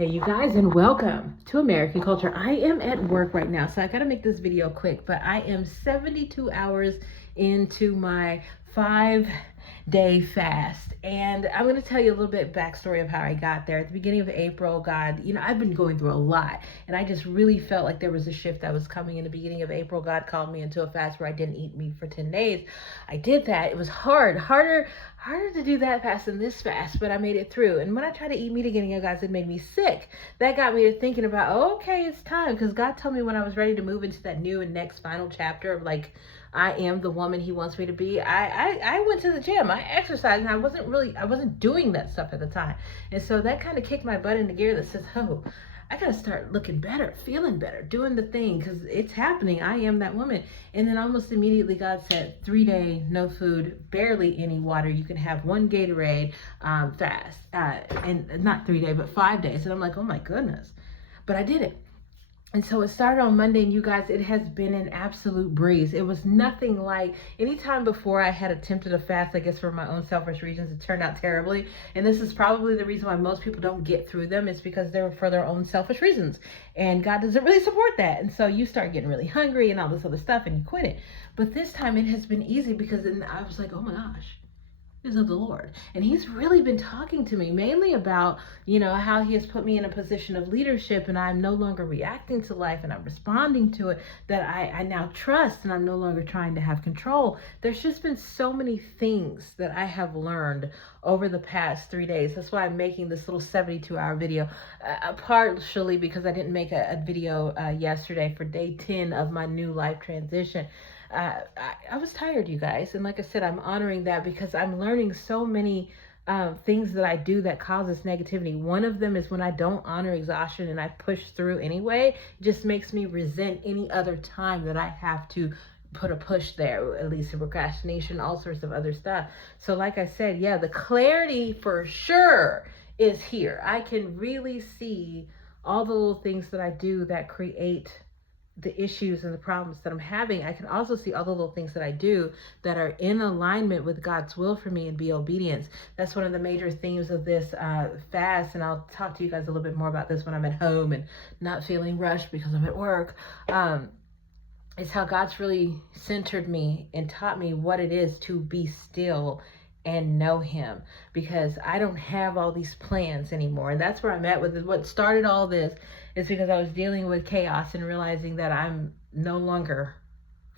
Hey you guys, and welcome to American Culture. I am at work right now, so I gotta make this video quick, but I am 72 hours into my 5-day fast, and I'm going to tell you a little bit backstory of how I got there. At the beginning of April, God, I've been going through a lot, and I just really felt like there was a shift that was coming. In the beginning of April, God called me into a fast where I didn't eat meat for 10 days. I did that. It was harder to do that fast than this fast, but I made it through. And when I tried to eat meat again, you guys, it made me sick. That got me to thinking about, okay, it's time, because God told me when I was ready to move into that new and next final chapter of like, I am the woman he wants me to be. I went to the gym, I exercised, and I wasn't doing that stuff at the time. And so that kind of kicked my butt into gear that says, oh, I gotta start looking better, feeling better, doing the thing, because it's happening. I am that woman. And then almost immediately God said, 3-day, no food, barely any water. You can have one Gatorade fast. And not 3-day, but 5 days. And I'm like, oh my goodness. But I did it. And so it started on Monday, and you guys, it has been an absolute breeze. It was nothing like any time before I had attempted a fast, I guess for my own selfish reasons. It turned out terribly. And this is probably the reason why most people don't get through them. It's because they're for their own selfish reasons. And God doesn't really support that. And so you start getting really hungry and all this other stuff, and you quit it. But this time it has been easy, because then I was like, oh my gosh, is of the Lord. And he's really been talking to me mainly about, how he has put me in a position of leadership, and I'm no longer reacting to life and I'm responding to it, that I now trust, and I'm no longer trying to have control. There's just been so many things that I have learned over the past 3 days. That's why I'm making this little 72-hour video, partially because I didn't make a video yesterday for day 10 of my new life transition. I was tired, you guys. And like I said, I'm honoring that, because I'm learning so many things that I do that causes negativity. One of them is when I don't honor exhaustion and I push through anyway, it just makes me resent any other time that I have to put a push there, at least in procrastination, all sorts of other stuff. So like I said, yeah, the clarity for sure is here. I can really see all the little things that I do that create the issues and the problems that I'm having. I can also see all the little things that I do that are in alignment with God's will for me and be obedience. That's one of the major themes of this fast, and I'll talk to you guys a little bit more about this when I'm at home and not feeling rushed because I'm at work. It's how God's really centered me and taught me what it is to be still and know him, because I don't have all these plans anymore. And that's where I'm at with it. What started all this is because I was dealing with chaos and realizing that I'm no longer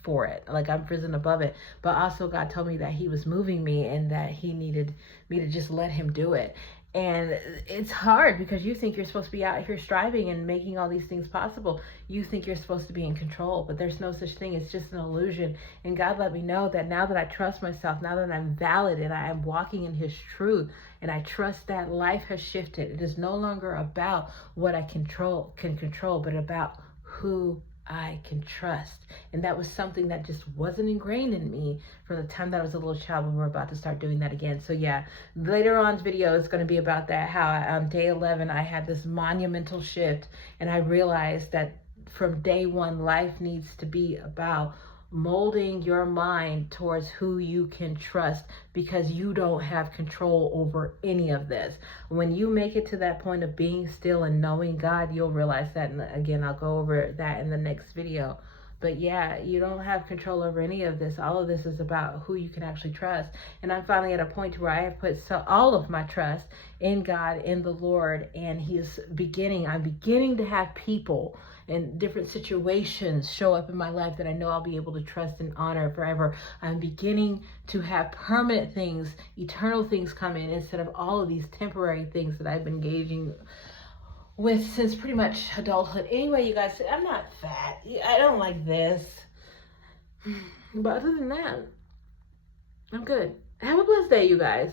for it. Like, I'm risen above it. But also God told me that he was moving me and that he needed me to just let him do it. And it's hard, because you think you're supposed to be out here striving and making all these things possible. You think you're supposed to be in control, but there's no such thing. It's just an illusion. And God let me know that now that I trust myself, now that I'm valid and I am walking in his truth, and I trust that life has shifted. It is no longer about what I can control, but about who I can trust. And that was something that just wasn't ingrained in me from the time that I was a little child, when we're about to start doing that again. So yeah, later on's video is going to be about that, how on day 11 I had this monumental shift, and I realized that from day one, life needs to be about molding your mind towards who you can trust, because you don't have control over any of this. When you make it to that point of being still and knowing God, you'll realize that. And again, I'll go over that in the next video. But yeah, you don't have control over any of this. All of this is about who you can actually trust. And I'm finally at a point where I have put all of my trust in God, in the Lord, and I'm beginning to have people and different situations show up in my life that I know I'll be able to trust and honor forever. I'm beginning to have permanent things, eternal things come in, instead of all of these temporary things that I've been engaging with since pretty much adulthood. Anyway, you guys, I'm not fat. I don't like this. But other than that, I'm good. Have a blessed day, you guys.